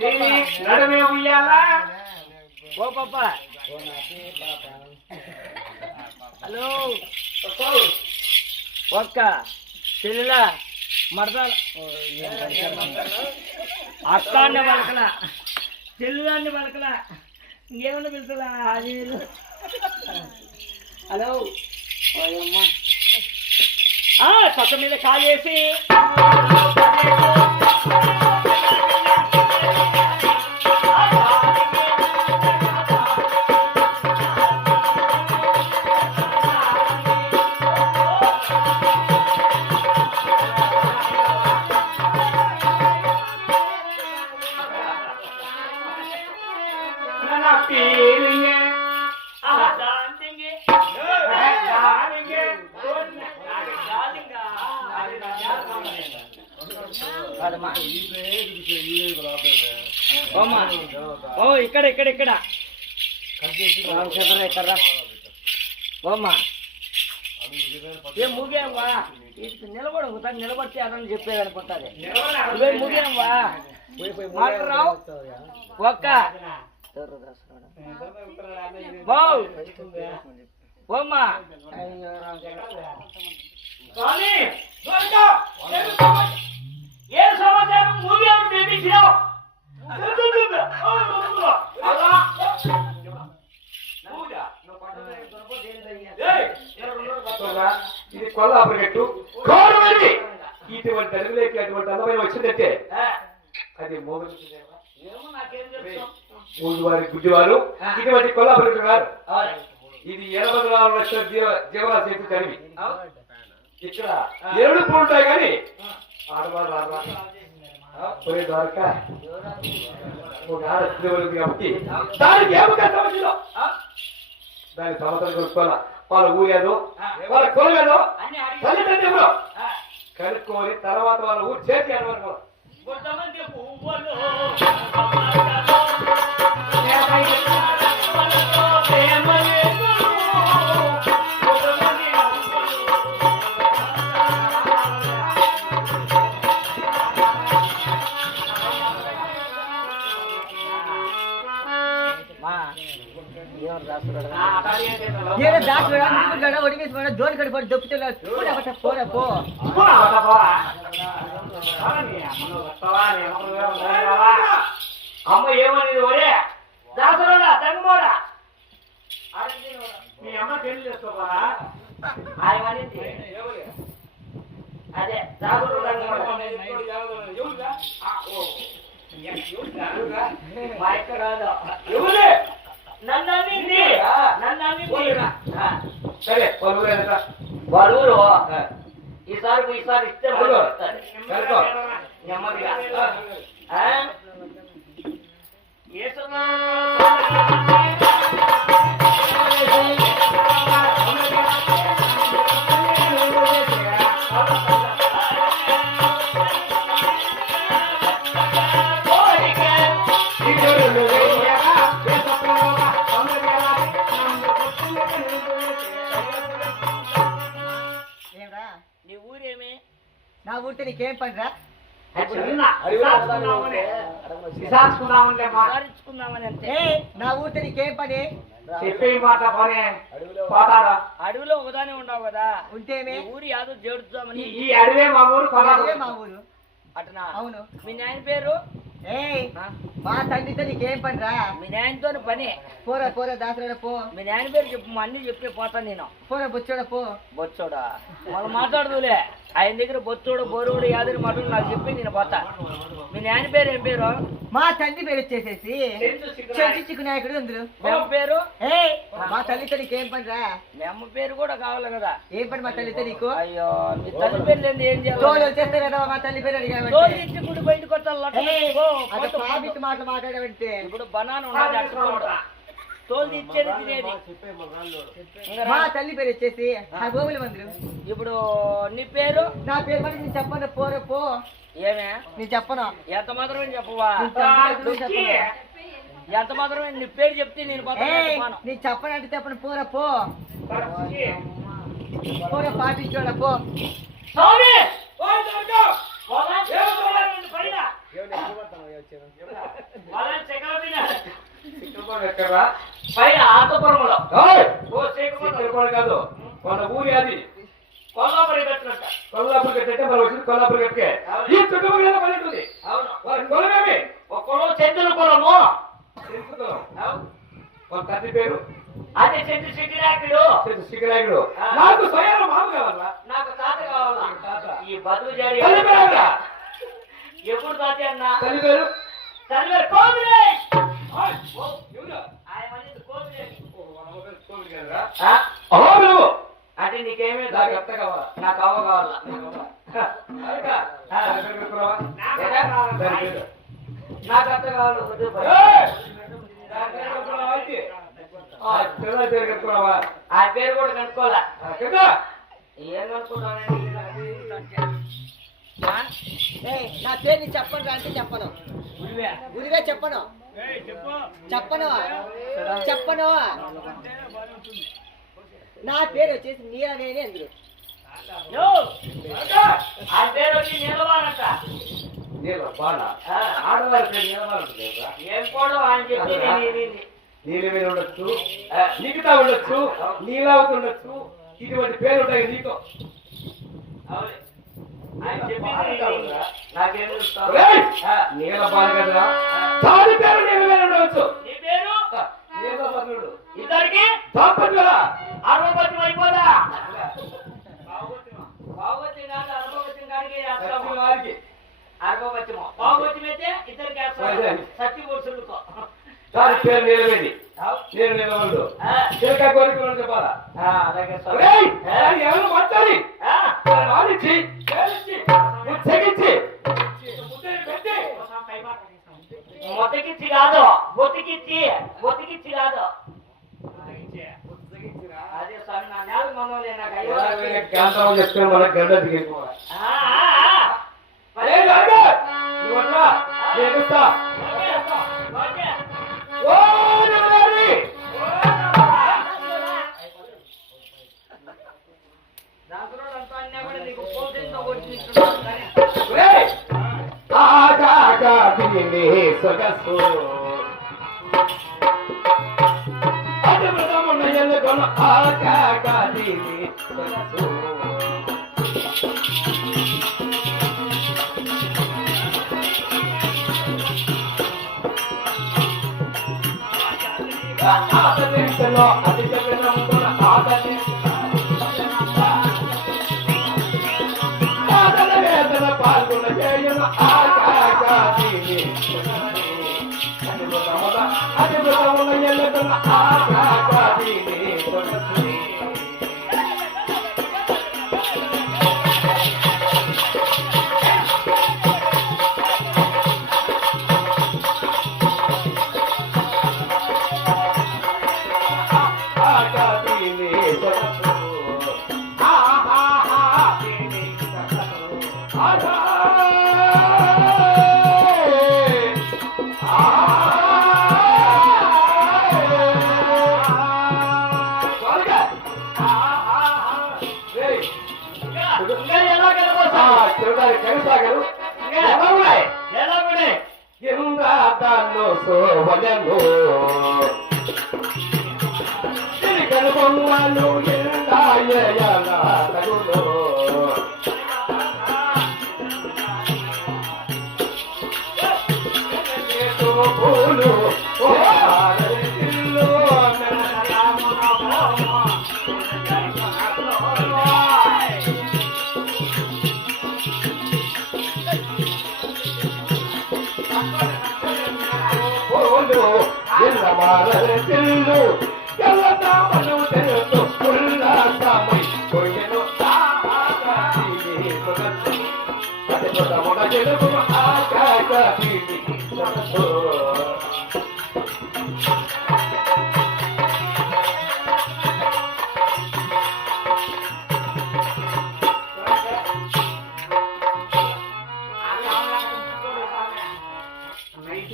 నడమే ఉయ్యాలా ఓ పాప హలో ఒక్క చెల్లులా మరదాలు అక్కాన్ని పలకల చెల్లుదాన్ని పలకల ఇంకేమన్నా పిలుస్తుందా అది హలో పక్క మీద కాలేసి ఓ ఇక్కడ ఇక్కడ ఇక్కడ ఎక్కడ్రా ఓమ్మా ఏం ముగేంవా నిలబడు నిలబడితే అదని చెప్పేది అనుకుంటుంది నువ్వే ముగేంవా మాట్లాడరావు ఒక్క ఓమ్మా ఏ సమాచారం ముగియాను బేబీకిరావు ఇది కొల్లాపరెట్టు గౌరవది ఇటువంటి తెలుగులోకి అటువంటి అందమైన వచ్చిందంటే అది మూడువారి గుడ్డివారు ఇటువంటి కొల్లాపరెట్టు గారు ఇది 84 లక్షల జీవనాలు చేసి కలిగి ఇక్కడ 2 పూలు ఉంటాయి కానీ ఆడవారు రారా పోయే ద్వారక ఒక ఆడవాళ్ళు కాబట్టి దానికి ఏమన్నా సమస్యలో దాని సమస్యలు కొనుక్కోవాలా వాళ్ళ ఊరేదో వాళ్ళ కొలవేదో తల్లిదండ్రులు కనుక్కోవాలి తర్వాత వాళ్ళ ఊరు చేతి అనుకో జోన్ కడి పడి దొప్పుతున్నా పోరా పో అమ్మ ఏమనేది ఒరే దాసరా తగ్గమోరా మీ అమ్మ పెళ్లి చేసుకోవాలా అదే సరే బరువులు ఈసారి ఇస్తే నెమ్మదిగా నీ ఊరేమి నా ఊరితో నీకేం పనిరా నా ఊరితో నీకేం పని చెప్పే మాట పనే అడవిలో ఒకదానే ఉండవు కదా ఉంటేనే ఊరు యాదో చేడుతామని ఈ అడవే మా ఊరు మా ఊరు అటనా అవును మీ నాయన పేరు మా తండ్రితో నీకేం పని రా మీ నాయనతో పని పోరా దాసరా పో మీ నాయన పేరు చెప్పు మా అన్ని చెప్తే పోతాను నేను పోరా బొచ్చోడా పో బొచ్చోడా వాళ్ళు మాట్లాడదులే ఆయన దగ్గర బొచ్చోడు బోరుడు యాదరి మాటలు నాకు చెప్పి నేను పోతా మీ నాయన పేరు ఏం పేరు మా తండ్రి పేరు వచ్చేసేసి చిక్కు నాయకుడు అందరు మేము పేరు మా తల్లితో నీకేం పని రా మేము పేరు కూడా కావాలి కదా ఏం పని మా తల్లితో నీకు అయ్యో మీ తల్లి పేరు లేదు ఏం చేయాలి వచ్చేస్తే కదా మా తల్లి పేరు అడిగామంటే గుడి బయటకు వచ్చాలి మాటలు మాట్లాడమంటే ఇప్పుడు బనానా ఉన్నది తోలు ఇచ్చేది తినేది మా తల్లి పేరు వచ్చేసి ఆ గోగుల మందిరం ఇప్పుడు నీ పేరు నా పేరు మరి నేను చెప్పను పోరే పో ఏమే నేను చెప్పను ఎంత మాత్రమే చెప్పవా ఎంత మాత్రమే నీ పేరు చెప్తే నేను నేను చెప్పనంటే చెప్పను పోరా పో పోరా పాటించోడా పో ఎక్కడా పైన ఆతపురంలో ఓయ్! ఓ శ్రీకుమార్ శ్రీకాకుళం కాదు మన ఊరి అది కొల్లాపురి పెట్టినట్ట కొల్లాపూర్ కట్టే మనం వచ్చింది కొల్లాపూర్ కట్టే ఈ చుట్టుపక్కల పని ఉంటుంది అవును వాళ్ళ కులమేమి ఒక కులం చెందుల కులము తెలుసుకున్నాం అవును. వాళ్ళ తండ్రి పేరు అదే చెందు సిగ్గినాకుడు శ్రీకరాయుడు నాకు స్వయాన మామ కావాలా నాకు తాత కావాలా తాత. ఈ బతుకు జారి తల్లి పేరు ఎవరా? ఎప్పుడు తాత అన్నా తల్లి పేరు తల్లి కోమిలే ఓయ్! ఓ, ఎవరు? ఆయన మళ్ళీ కోమిలే ఓ, వాళ్ళ అమ్మ పేరు కోమిలి కాదురా? ఆ? అవ్వ పిలువు. అంటే నీకేమీ నాకు అత్త కావాలా నాకు అవ్వ కావాలా అయ్యా, తల్లి పేరు కనుక్కున్నావా? తల్లి పేరు. నాకు అత్త కావాలి వద్దు పోయి. ఏయ్! తల్లి పేరు కనుక్కున్నావా అయితే? ఆ, తల్లి పేరు కనుక్కున్నావా? ఆ పేరు కూడా కనుక్కోవాలా ఆ, కదా? ఏం కనుక్కుంటానండి నా పేరు నీకు చెప్పను అంటే చెప్పను గురిగా చెప్పను చెప్పను చెప్పను నా పేరు వచ్చేసి నీలవేణి అందులో ఆ పేరు వచ్చి నిలవాలంట నీళ్ళ బాణ. ఆడవారి పేరు నీలబాణ ఉంటుంది కదా? ఏం కూడా ఆయన చెప్పి నీలవేణి ఉండొచ్చు, నిఖిత ఉండొచ్చు, నీలావతి ఉండొచ్చు, ఇటువంటి పేరు ఉంటాయి నీతో. ఆయన చెప్పింది నాకేం తెలుస్తావు ఒరేయ్! నీలబాణ కదరా? దాని పేరు నీలవేణి ఉండవచ్చు. నీ పేరు నీలబద్ధుడు. ఇద్దరికి దాంపత్యుల. అర్వపత్యం అయిపోదా భాగవతి కాదు అర్వపత్యం కాడికి సత్యం వారికి. అర్వపత్యము భాగవతం అయితే ఇద్దరికి అదే. సత్య పురుషులతో దాని పేరు నీలవేణి. నేను నిలబడు. చిలక కోరికలు చెప్పాలా? అలాగే ఒరేయ్! దాన్ని ఎవరు మాట్లాడి వాడించి తెగించి పెట్టి మొత్తకిచ్చి కాదు బొత్తికిచ్చి కాదు అదే స్వామి నా నేల మనోలే నాకు అయ్యో కాంతం చేసుకుని మన గంట దిగిపోవాలి. ఆ, ఆ, ఆ. ఓకే. దాంతో అన్నా కూడా నీకు పోటీతో కొట్టిస్తున్నాను కానీ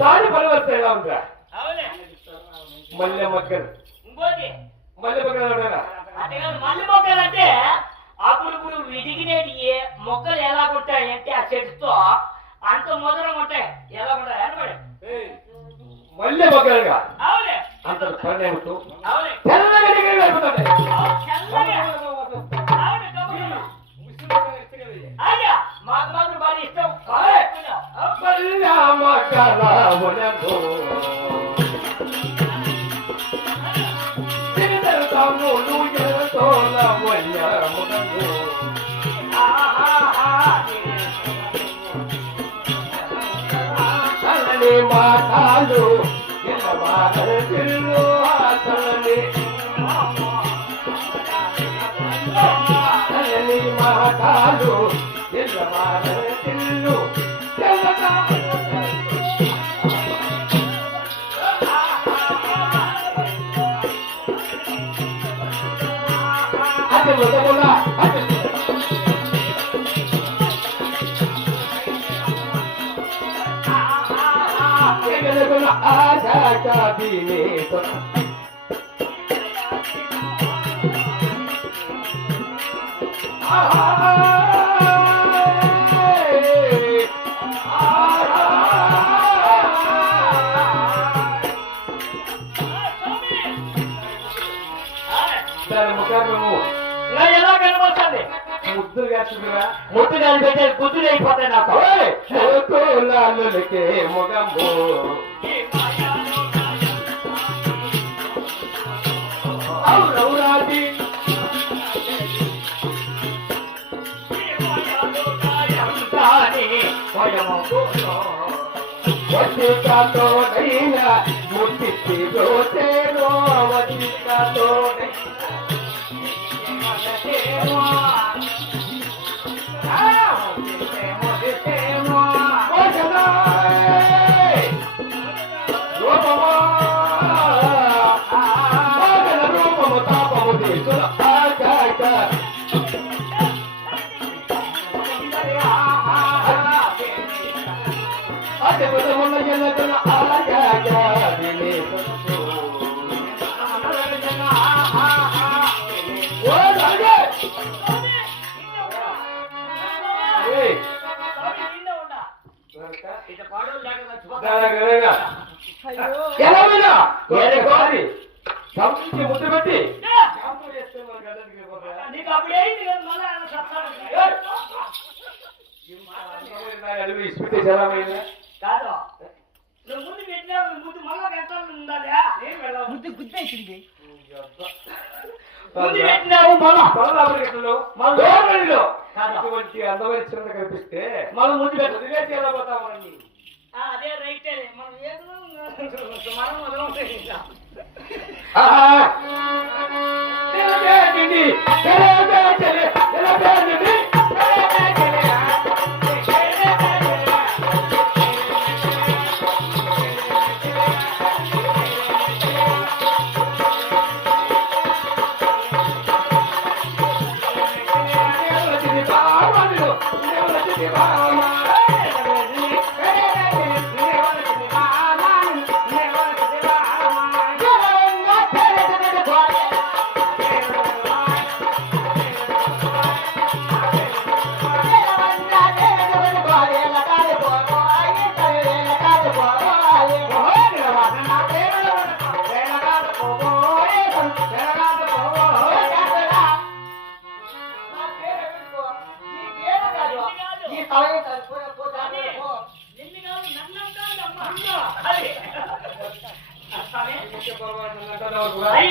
దాని పరివర్తన ఎలా ఉందా? అవునే మల్లె మొక్కలు ఇంకోటి మల్లె మొక్కలు అంటే మళ్ళీ మొక్కలంటే అప్పుడు విడిగినేది మొక్కలు ఎలా ఉంటాయి అంటే ఆ చెట్టుతో అంత మొదలు ఉంటాయి ఎలా ఉంటాయి అనబడి మల్లె మొక్కలుగా అవునే అంత పరిణామతో అవునే తెల్లగా దిగి వెళ్ళిపోతాడు. చల్లగా అవును కబుర్లు అయ్యా మాకు మాత్రం బాగా ఇష్టం పల్లమకలమునకు తిరుతములు ఎరతోల వయ్యమునకు చల్లని మాటలు ఎల్లవారు చల్లని చల్లని మాటలు ఎల్లవారు తిల్లు అది మొదలుగా అది ఆశా దీనే దాని ముఖము ఎలా కనబడుతుంది ముద్దులు కాచుకురా ముద్దు దాన్ని పెట్టే గుద్దులు అయిపోతాయి నాకు చదువుకోలాలకే ముఖము అవురౌరాది వచికాతో దైనా ముట్టి దోతేనో వచికాతో ముద్దు పెట్టి నీకు అప్పుడు ఏంటి మళ్ళీ కాదు నువ్వు ముందు పెట్టినా ముందు మళ్ళా పెట్టాలని ఉండాలి ముద్దు గుద్దేసింది ముందు పెట్టినావు మళ్ళా ఇటువంటి అందమైన చిన్న కనిపిస్తే మనం ముందు పెట్టు వదిలేసి ఎలా పోతామని అదే రైటే మనం ఏదో మనం మొదలు ఇంకా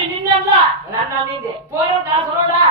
నిన్నందా నన్ను నిందే పోరా దాసరోడా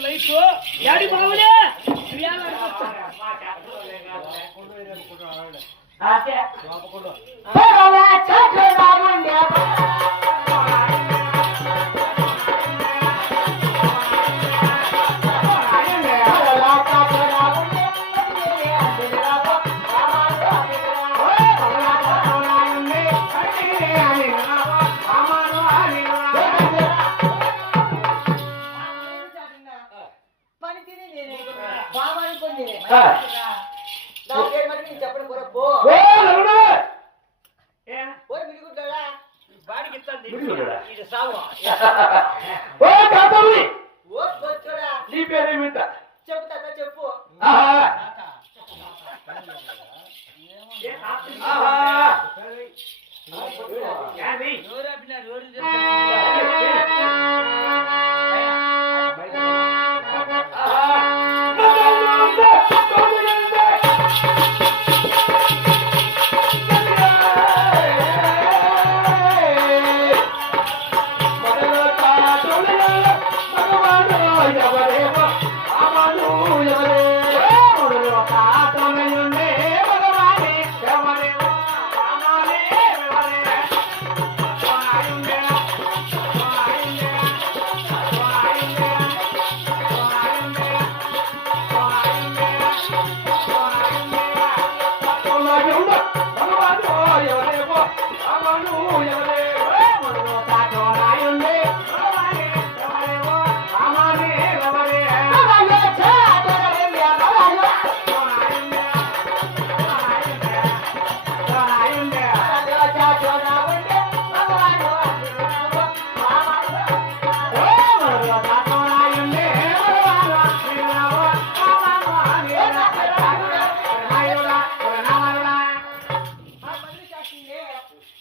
లైట్ యాడి బావులే పని తిని నేనే బాబా అనుకోండి ఆ. నాకేం మరి నేను చెప్పడం కూడా పో ఓ లవణ! ఓ మిడిగుడ్డాడా బాడికి మిడిగుడ్డాడా? ఇది సావు ఓ కాతల్లి! ఓ బొచ్చుడా నీ పేరేమిట? చెప్పు తాత చెప్పు ఆహా! ఆహా!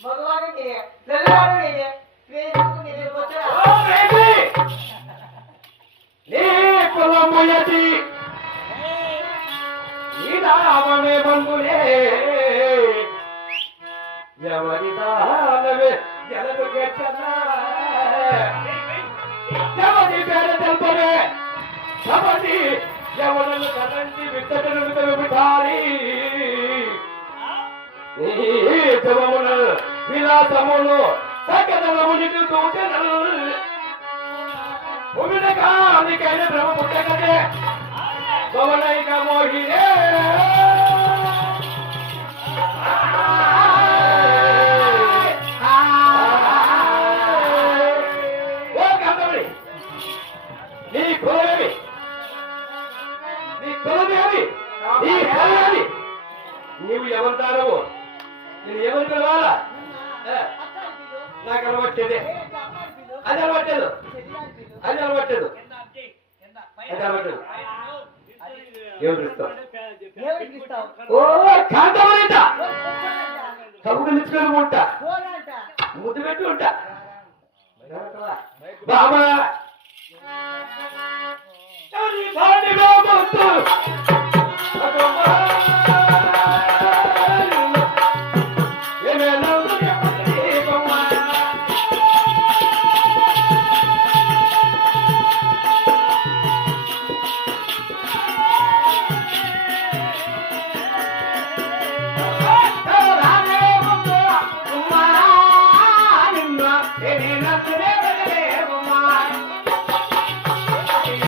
భగవాను నేనే లల్లవాడు నేనే ప్రేమికు నేనే బొచ్చుడా నీ కులముయతి నీ నామమే బంధులే ఎవరి దానవే జలదు గెచ్చనా ఎవరి పేరు తెలుపరే ఎవరి ఎవరను కదండి విత్తటను విటారి నీ జవమున విలాసములు సకలము నిన్ను తూచనల్ భూమినకానికైన భ్రమ పుట్టకదే భవనైక మోహినే ఓ కాదరి నీ కులమేమి నీ కులమేమి నీ కులమేమి నీవు ఎవరిదానవు నేను ఎవరు పిలవాలా నాకు అలవట్టేదే అది అలవట్టేదు అది అలవట్టేదు అది అలవట్టేదు ఎవరిస్తావు ఓ కాంతమనిట కబుర్లు ఇచ్చుకొని ఉంటా ముద్దు పెట్టి ఉంటా బాబా నిన్న